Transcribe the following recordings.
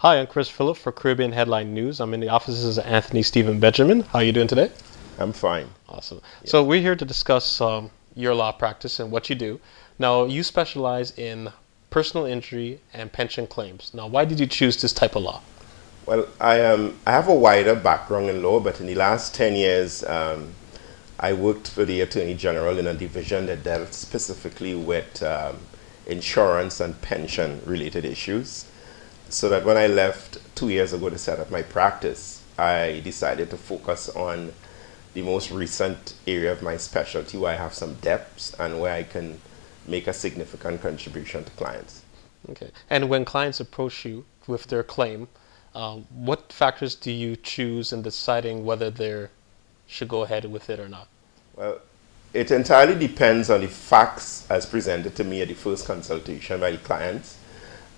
Hi, I'm Chris Phillip for Caribbean Headline News. I'm in the offices of Anthony Stephen Benjamin. How are you doing today? I'm fine. Awesome. Yeah. So we're here to discuss your law practice and what you do. Now, you specialize in personal injury and pension claims. Now, why did you choose this type of law? Well, I have a wider background in law, but in the last 10 years, I worked for the Attorney General in a division that dealt specifically with insurance and pension related issues. So that when I left 2 years ago to set up my practice, I decided to focus on the most recent area of my specialty where I have some depth and where I can make a significant contribution to clients. Okay. And when clients approach you with their claim, what factors do you choose in deciding whether they should go ahead with it or not? Well, it entirely depends on the facts as presented to me at the first consultation by the clients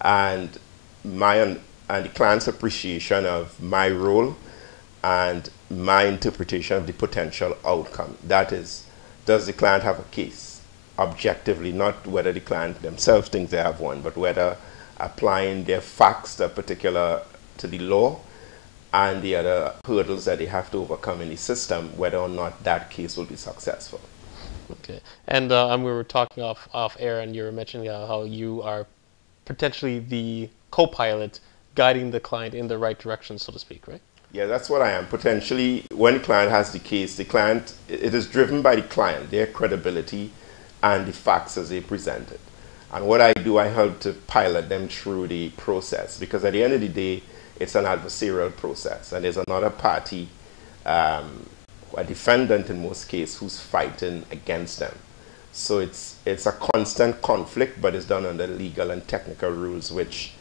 and and the client's appreciation of my role and my interpretation of the potential outcome. That is, does the client have a case? Objectively, not whether the client themselves thinks they have one, but whether applying their facts to the law and the other hurdles that they have to overcome in the system, whether or not that case will be successful. Okay. And we were talking off air, and you were mentioning how you are potentially the co-pilot guiding the client in the right direction, so to speak, right? Yeah, that's what I am. Potentially, when the client has the case, it is driven by the client, their credibility, and the facts as they present it. And what I do, I help to pilot them through the process, because at the end of the day, it's an adversarial process, and there's another party, a defendant in most cases, who's fighting against them. So it's a constant conflict, but it's done under legal and technical rules, which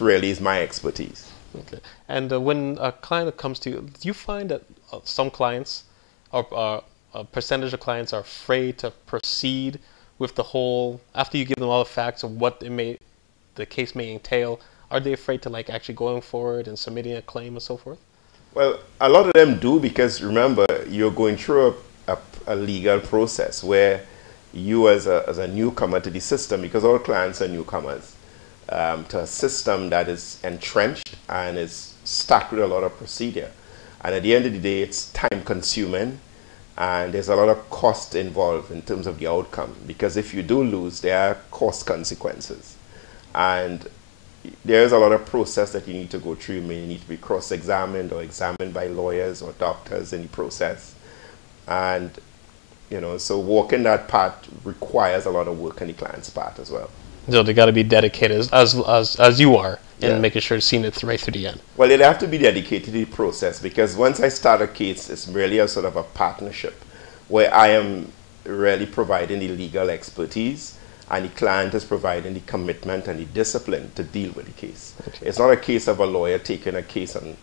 really is my expertise. Okay. And when a client comes to you, do you find that some clients, or a percentage of clients, are afraid to proceed with the whole, after you give them all the facts of what the case may entail? Are they afraid to actually going forward and submitting a claim and so forth? Well, a lot of them do, because remember, you're going through a legal process where you as a newcomer to the system, because all clients are newcomers, to a system that is entrenched and is stacked with a lot of procedure. And at the end of the day, it's time consuming and there's a lot of cost involved in terms of the outcome, because if you do lose, there are cost consequences. And there is a lot of process that you need to go through. You may need to be cross-examined or examined by lawyers or doctors in the process. And, so walking that path requires a lot of work on the client's part as well. So they got to be dedicated as you are in making sure it's seen it right through the end. Well, they'd have to be dedicated to the process, because once I start a case, it's really a sort of a partnership where I am really providing the legal expertise and the client is providing the commitment and the discipline to deal with the case. Okay. It's not a case of a lawyer taking a case and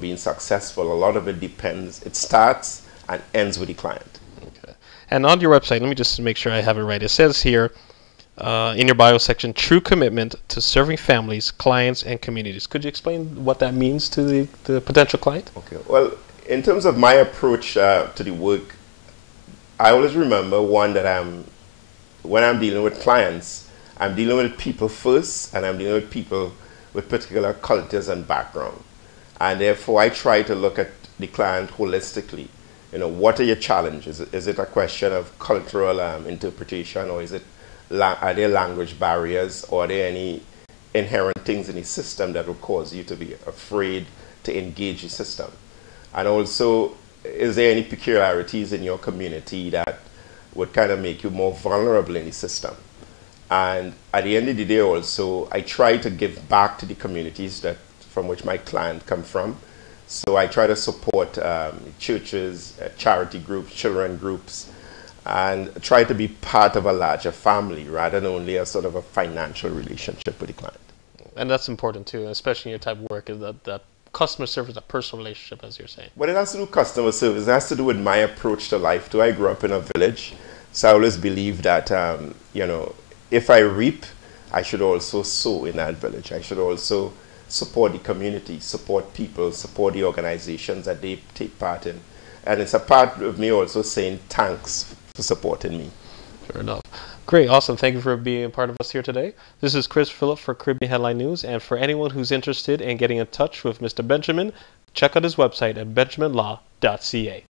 being successful. A lot of it depends. It starts and ends with the client. Okay. And on your website, let me just make sure I have it right. It says here, in your bio section, true commitment to serving families, clients, and communities. Could you explain what that means to the potential client? Okay. Well, in terms of my approach to the work, I always remember when I'm dealing with clients, I'm dealing with people first, and I'm dealing with people with particular cultures and background. And therefore, I try to look at the client holistically. What are your challenges? Is it a question of cultural interpretation, or are there language barriers, or are there any inherent things in the system that will cause you to be afraid to engage the system? And also, is there any peculiarities in your community that would kind of make you more vulnerable in the system? And at the end of the day also, I try to give back to the communities from which my clients come from. So I try to support churches, charity groups, children groups, and try to be part of a larger family rather than only a sort of a financial relationship with the client. And that's important too, especially in your type of work, is that customer service, a personal relationship, as you're saying. But it has to do with customer service. It has to do with my approach to life too. I grew up in a village, so I always believe that, if I reap, I should also sow in that village. I should also support the community, support people, support the organizations that they take part in. And it's a part of me also saying thanks for supporting me. Fair enough. Great, awesome. Thank you for being part of us here today. This is Chris Phillip for Caribbean Headline News, and for anyone who's interested in getting in touch with Mr. Benjamin, check out his website at benjaminlaw.ca.